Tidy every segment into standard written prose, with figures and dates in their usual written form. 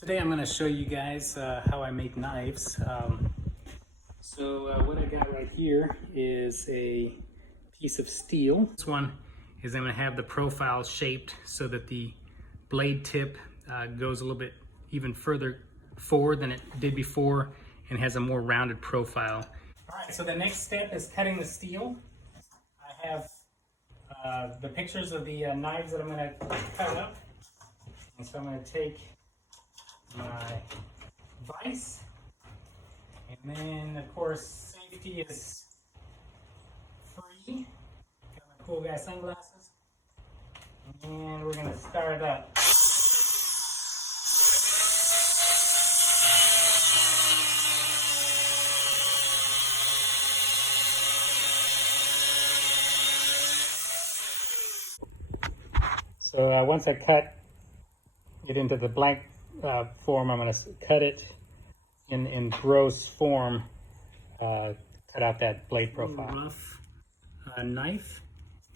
Today I'm going to show you guys how I make knives. What I got right here is a piece of steel. This one is I'm going to have the profile shaped so that the blade tip goes a little bit even further forward than it did before and has a more rounded profile. Alright, so the next step is cutting the steel. I have the pictures of the knives that I'm going to cut up. And so I'm going to take my vise, and then of course safety is free. Got my cool guy sunglasses, and we're gonna start it up. So once I cut it into the blank form, I'm going to cut it in gross form, cut out that blade profile. Rough knife,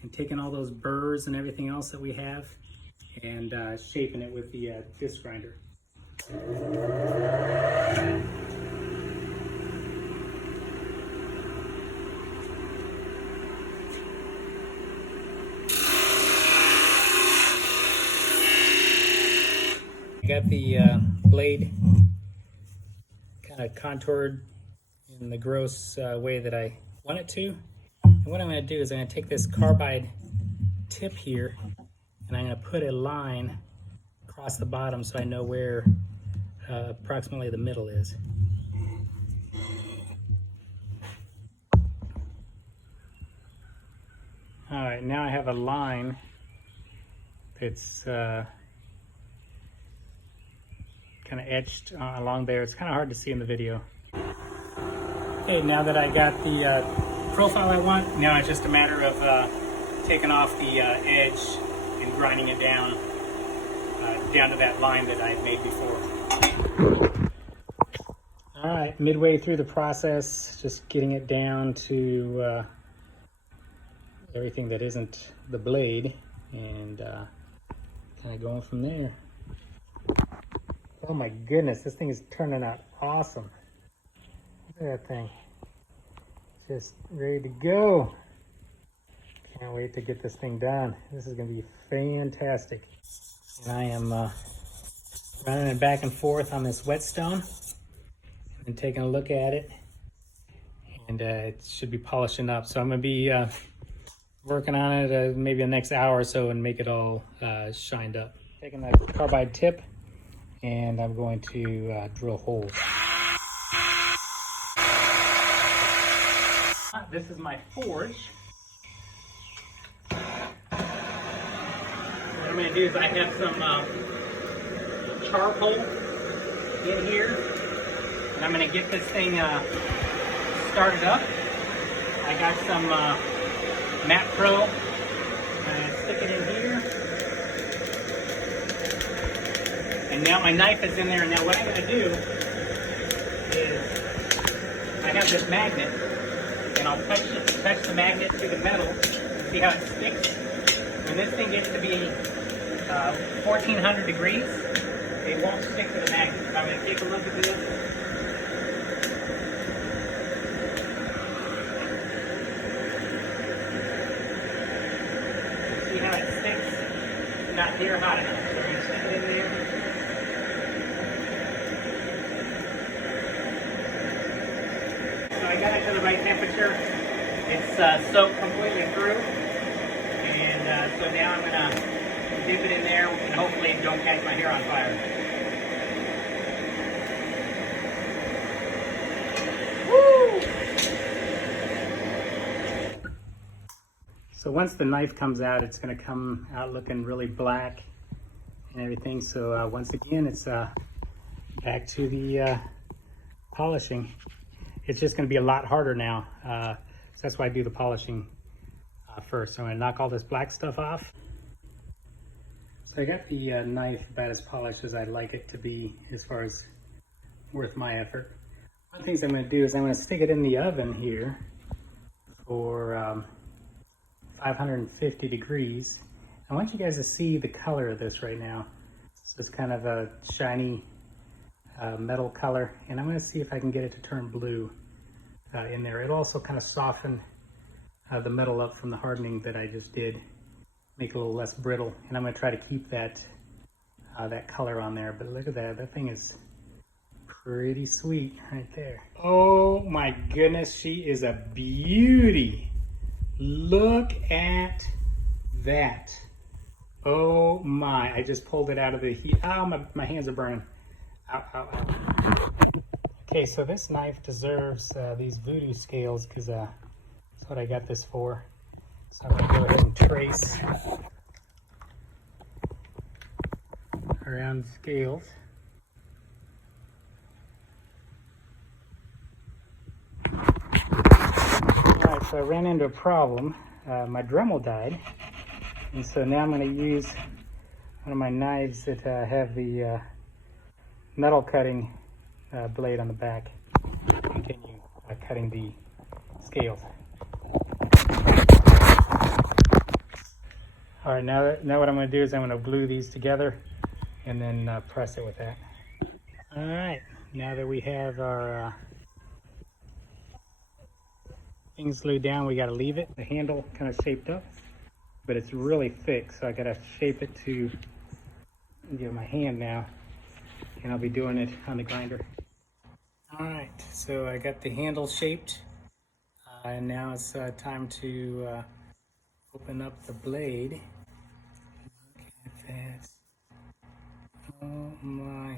and taking all those burrs and everything else that we have and shaping it with the disc grinder. Got the blade kind of contoured in the gross way that I want it to. And what I'm going to do is I'm going to take this carbide tip here and I'm going to put a line across the bottom so I know where approximately the middle is. Alright, now I have a line that's kind of etched along there. It's kind of hard to see in the video. Okay, now that I got the profile I want, now it's just a matter of taking off the edge and grinding it down to that line that I had made before. All right, midway through the process, just getting it down to everything that isn't the blade, and kind of going from there. Oh my goodness, this thing is turning out awesome. Look at that thing. Just ready to go. Can't wait to get this thing done. This is going to be fantastic. And I am running it back and forth on this whetstone and taking a look at it. And it should be polishing up. So I'm going to be working on it maybe the next hour or so and make it all shined up. Taking the carbide tip, and I'm going to drill holes. This is my forge. What I'm going to do is I have some charcoal in here, and I'm going to get this thing started up. I got some Matte Pro. I'm going to stick it in here. And now my knife is in there, and now what I'm going to do is I have this magnet, and I'll touch the magnet to the metal, see how it sticks. When this thing gets to be 1400 degrees, it won't stick to the magnet. So I'm going to take a look at this. See how it sticks? It's not near hot enough. So I'm going to stick it in there. I got it to the right temperature. It's soaked completely through, and so now I'm going to dip it in there and hopefully it don't catch my hair on fire. Woo! So once the knife comes out, it's going to come out looking really black and everything. So once again, it's back to the polishing. It's just going to be a lot harder now. So that's why I do the polishing first. So I'm going to knock all this black stuff off. So I got the knife about as polished as I'd like it to be as far as worth my effort. One of the things I'm going to do is I'm going to stick it in the oven here for 550 degrees. I want you guys to see the color of this right now. So it's kind of a shiny metal color, and I'm going to see if I can get it to turn blue in there. It'll also kind of soften the metal up from the hardening that I just did, make it a little less brittle, and I'm going to try to keep that that color on there. But look at that, that thing is pretty sweet right there. Oh my goodness, she is a beauty. Look at that. Oh my, I just pulled it out of the heat. Oh, my hands are burning. Ow, ow, ow. Okay, so this knife deserves these voodoo scales because that's what I got this for. So I'm gonna go ahead and trace around the scales. All right, so I ran into a problem. My Dremel died, and so now I'm going to use one of my knives that have the metal cutting blade on the back to continue cutting the scales. All right, now what I'm going to do is I'm going to glue these together and then press it with that. All right, now that we have our things glued down, we got to leave it. The handle kind of shaped up, but it's really thick, so I got to shape it to give my hand now, and I'll be doing it on the grinder. All right, so I got the handle shaped, and now it's time to open up the blade. Look at that. Oh my.